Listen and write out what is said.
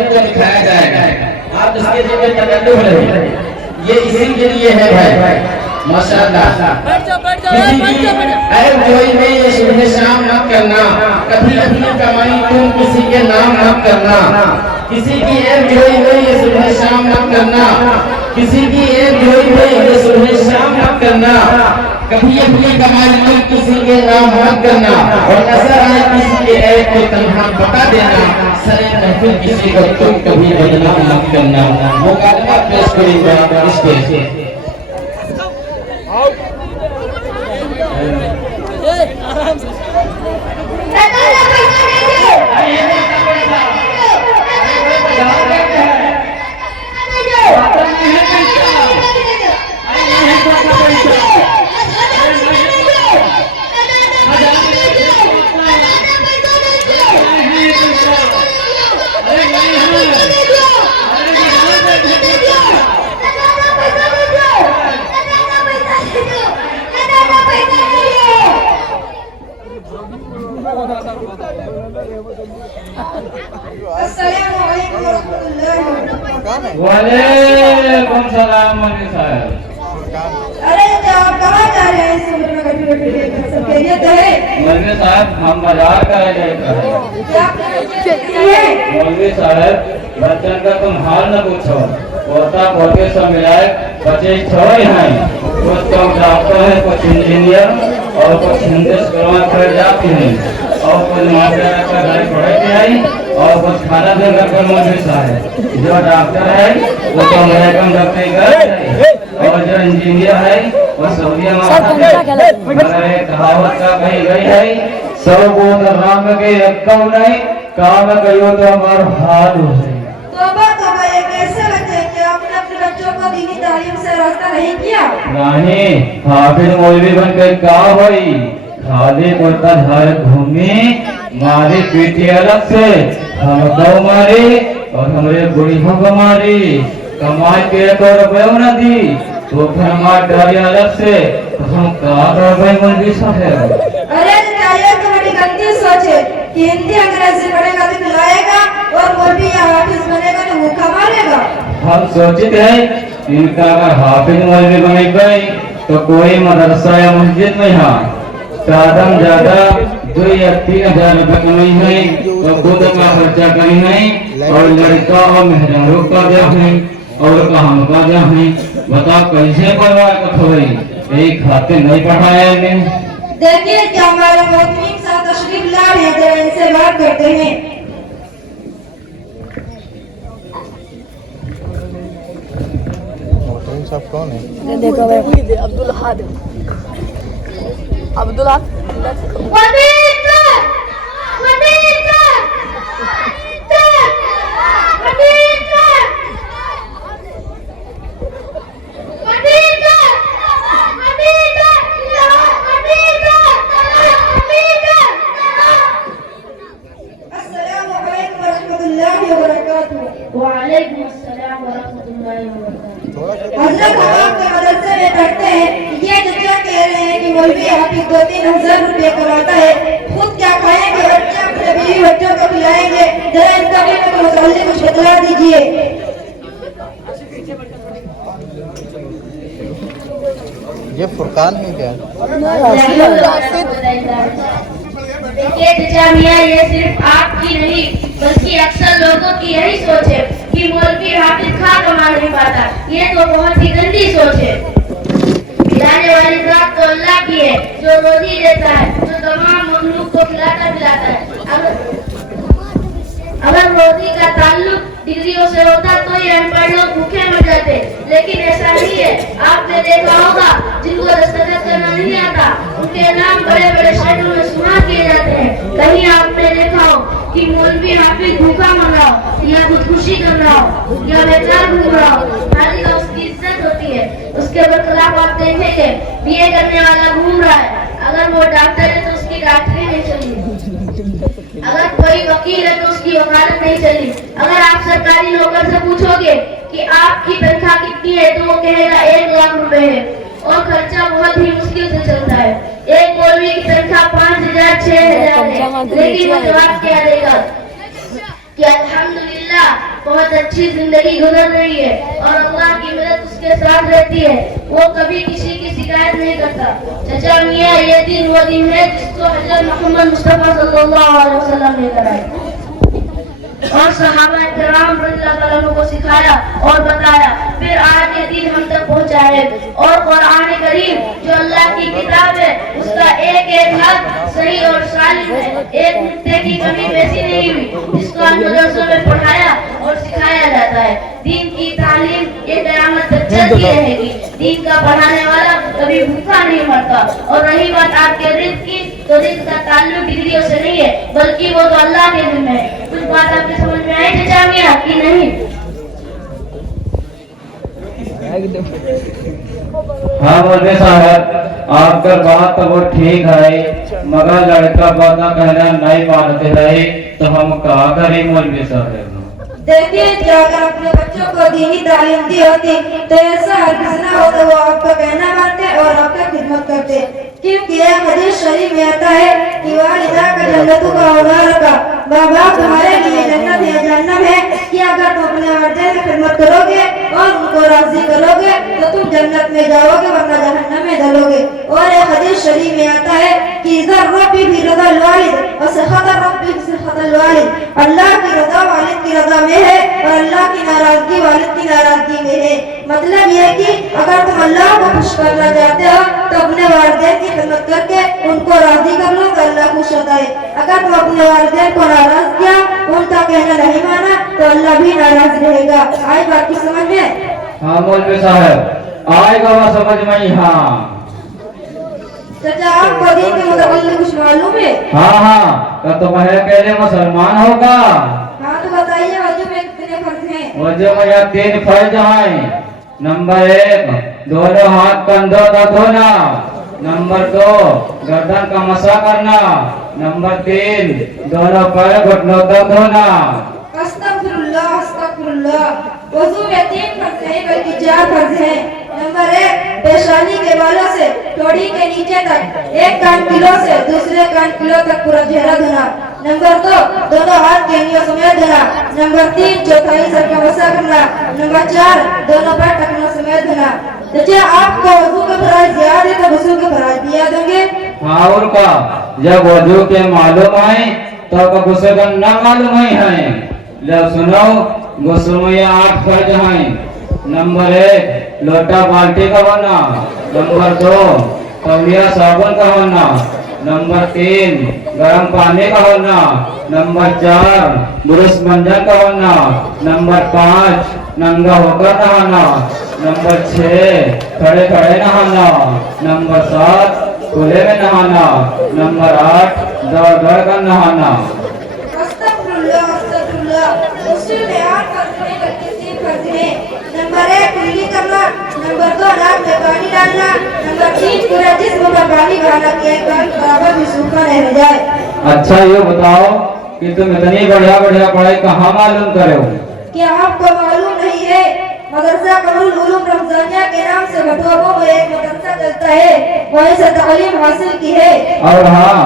दिखाया जाएगा। आप इसके लिए तकल्लुफ़ रहे, ये इसी के लिए है भाई। माशाअल्लाह। किसी की ऐब जोई में ये सुबह शाम न करना, कभी अपनी कमाई तुम किसी के नाम न करना। किसी की ऐब जोई में ये सुबह शाम न करना, किसी की ऐब जोई में ये सुबह शाम न करना। कभी अपनी कमाई तुम किसी के नाम मत करना, और नजर आए किसी के ऐब को तन्हा बता देना। सरे महफिल किसी को तुम कभी बदनाम मत करना। मुकाबला पेश करेंगे इस पे। वालेकुम सलाम मौलवी साहब। अरे आप कहाँ जा रहे हैं इस उम्र में बैठे बैठे? सब खैरियत है? मौलवी साहब हम बाजार का है। मौलवी साहब बच्चन का तुम हाल न पूछो, पोता पोते सब मिलाए 25 छोड़े हैं। कुछ तो डॉक्टर है, कुछ इंजीनियर और कुछ हिंदी स्कूल में पढ़ जाती हैं, और कुछ मास्टर का घर पढ़ते हैं, और कुछ खाना भी घर पर मौलवी साहब। जो डॉक्टर है वो तो अमेरिकन डॉक्टर है, और जो इंजीनियर है वो सऊदी मगर कहावत का कही गई है, सब बोल राम के अक्कम नहीं काम कहो तो हमार हाल हो जाएगा। तौबा ये कैसे बच्चे कि आपने अपने बच्चों को दीनी तालीम से रास्ता नहीं किया? नहीं, हाफिज मौलवी बन के का होई, खाली कुर्ता झाड़ घूमी मारी पीटी अलग से हमको मारी और हमारे बुढ़ियों को मारी, कमाई के 1 रुपये न दी तो फिर हमारे डाली अलग से, तो हम कहा भाई मौलवी साहब। अरे ये तो बड़ी गंदी सोच है कि हिंदी अंग्रेजी पढ़ेगा तो खिलाएगा, और मौलवी या हाफिज बनेगा तो भूखा मारेगा। हम सोचित है इनका अगर हाफिज मौलवी बने गए तो कोई मदरसा या मस्जिद में यहाँ ज्यादा ज्यादा 2 या 3 हजार रुपए कमाई है, तो खुद का खर्चा करी है, और लड़का और मेहरारू का क्या है, और कहाँ का क्या है, बताओ कैसे परिवार का थोड़ी एक खाते नहीं पढ़ाया इन्हें। देखिए क्या हमारे मोहतमीम साहब तशरीफ ला रहे हैं, जरा इनसे बात करते हैं। मोहतमीम साहब कौन है? देखो भाई अब्दुल हाद वालेकुम अस्सलाम व रहमतुल्लाहि व बरकातहू। हजरत हम आपके मदरसे में पढ़ते हैं, ये बच्चा कह रहे हैं कि मौलवी हाफिज 2-3 हजार रुपये कमाता है, खुद क्या खाएंगे बच्चे, अपने बीवी बच्चों को खिलाएंगे? जरा इनका भी मसले कुछ बतला दीजिए। ये फुरकान है क्या? देखिए चचा मियां, ये सिर्फ आपकी नहीं बल्कि अक्सर लोगों की यही सोच है कि मौलवी हाफिज खा कमा नहीं पाता। ये तो बहुत ही गंदी सोच है। खिलाने वाली जात तो अल्लाह की है, जो रोजी देता है, जो तमाम मखलूक को खिलाता पिलाता है। अगर रोजी का ताल्लुक डिग्रियों से होता तो ये अनपढ़ लोग भूखे मर जाते, लेकिन ऐसा नहीं है। आपने देखा होगा जिनको दस्तखत करना नहीं आता उनके नाम बड़े बड़े शहरों में शुमार किए जाते हैं। कहीं आपने देखा हो कि मौलवी हाफिज भूखा मर रहा हो, या खुदकुशी कर रहा हो, या बेकार घूम रहा हो? खाली का उसकी इज्जत होती है। उसके बरखिलाफ आप देखेंगे बीए करने वाला घूम रहा है, अगर वो डॉक्टर है तो उसकी डॉक्टरी नहीं चली, अगर कोई वकील है तो उसकी वकालत नहीं चली। अगर आप सरकारी नौकर से पूछोगे कि आपकी तनख्वाह कितनी है तो वो कहेगा 1 लाख रुपए है, और खर्चा बहुत ही मुश्किल से चलता है। एक मौलवी की तनख्वाह 5,000 6,000 है, लेकिन वो जवाब क्या देगा? कि अल्हम्दुलिल्लाह बहुत अच्छी जिंदगी गुजर रही है और अल्लाह की मदद उसके साथ रहती है। वो कभी किसी की शिकायत नहीं करता। चचा मियाँ, ये दिन वो दिन है जिसको हज़रत मोहम्मद मुस्तफ़ा सल्लल्लाहु अलैहि वसल्लम लेकर आए और सहाबा किराम रज़ियल्लाहु अन्हुम को सिखाया और बताया, फिर आज ये दिन हम तक पहुँचा है। और कुरान करीम जो अल्लाह की किताब है उसका एक एक हर्फ सही और सालिम है, एक नुक्ते की कमी वैसी नहीं हुई, जिसको हम मदरसों में पढ़ाया और सिखाया जाता है। दीन की तालीम ये क़यामत तक चलती रहेगी। दीन का पढ़ाने वाला कभी भूखा नहीं मरता। और रही बात आपके रिज़्क़ की, तो रिज़्क़ का ताल्लुक डिग्रियों से नहीं है, बल्कि वो तो अल्लाह के ज़िम्मे है। कुछ बात आपके समझ में आई चचा मियाँ कि नहीं? हाँ मौलवी साहब, आपका बात तो वो ठीक है, मगर लड़का बात कहना नहीं मानते रहे तो हम क्या करें मौलवी साहब? देखिए, जो अगर अपने बच्चों को दीनी तालीम दी होती तो ऐसा हरगिज़ ना होता, वो आपका कहना मानते और आपका खिदमत करते। क्योंकि यह हदीस शरीफ में आता है कि वालिदा का जन्नतों का औलाद का, माँ बाप तुम्हारे लिए जन्नत है जहन्नम है, कि अगर तुम अपने वालिदैन की खिदमत करोगे और उनको राजी करोगे तो तुम जन्नत में जाओगे, वरना जहन्नम में डलोगे। और यह हदीस शरीफ में आता है कि इज़ा रब्बी भी रज़ल वालिद व सख़त रब्बी भी सख़तल वालिद, अल्लाह की रज़ा वालिद की रज़ा में है और अल्लाह की नाराजगी वालिद की नाराजगी में है। मतलब यह कि अगर तुम अल्लाह को खुश करना चाहते हो तो अपने वालिदैन की खिदमत करके उनको राजी कर लो तो अल्लाह खुश होता है। अगर तुम अपने वालिदैन को नाराज किया, उनका कहना नहीं माना, तो अल्लाह भी नाराज रहेगा। आई बात की समझ में? हाँ मौलवी साहब, आएगा वह समझ में। हाँ चाचा, आपको दीन के मुताबिक कुछ मालूम है? हाँ, तो तुम्हारे अकेले मुसलमान होगा? हाँ तो बताइए, वजू में कितने फर्ज हैं? वजू में यह 3 फर्ज हैं। नंबर 1, दोनों हाथ कंधों का धोना। नंबर 2, गर्दन का मसा करना। नंबर 3, दोनों पैर घुटनों तक धोना। अस्तगफिरुल्लाह, अस्तगफिरुल्लाह। वजू में 3 फर्ज नहीं बल्कि 4 फर्ज हैं। नंबर 1, पेशानी के बालों से ठोड़ी के नीचे तक 1 कान किलो से दूसरे कान किलो तक पूरा चेहरा धोना। नंबर 2, दोनों हाथ के अंगुलियों समेत धोना। नंबर 3, चौथाई सर का मसा करना। नंबर 4, दोनों पैर टखनों समेत धोना। चाचा, आपको वजू के फराइज याद है तो गुस्ल के फराइज भी याद होंगे? हाँ, और का जब वजू के मालूम है तो गुस्ल का न मालूम है। जब सुनो, गुस्ल में 8 फर्ज हैं। नंबर 1, लोटा बाल्टी का होना। नंबर 2, तौलिया साबुन का होना। नंबर 3, गर्म पानी का होना। नंबर 4, ब्रश मंजन का होना। नंबर 5, नंगा होकर नहाना। नंबर 6, खड़े खड़े नहाना। नंबर 7, खुले में नहाना। नंबर 8, दौड़ दौड़ कर नहाना। अस्तगफिरुल्लाह, अस्तगफिरुल्लाह। गुस्ल में 8 फर्ज नहीं बल्कि 3 फर्ज हैं। नंबर 1, कुल्ली करना। नंबर 2, नाक में पानी डालना। नंबर 3, पूरा जिस्म पर पानी बहाना कि एक बार बराबर भी सूखा नहीं रह जाए। अच्छा, ये बताओ कि तुम इतनी बढ़िया बढ़िया पढ़ाई कहाँ मालूम करे हो? क्या आपको मालूम नहीं है? मदरसा कमरुल उलूम रमजानिया के नाम से भटुआ में एक मदरसा चलता है, वहीं से तालीम हासिल की है। और हाँ,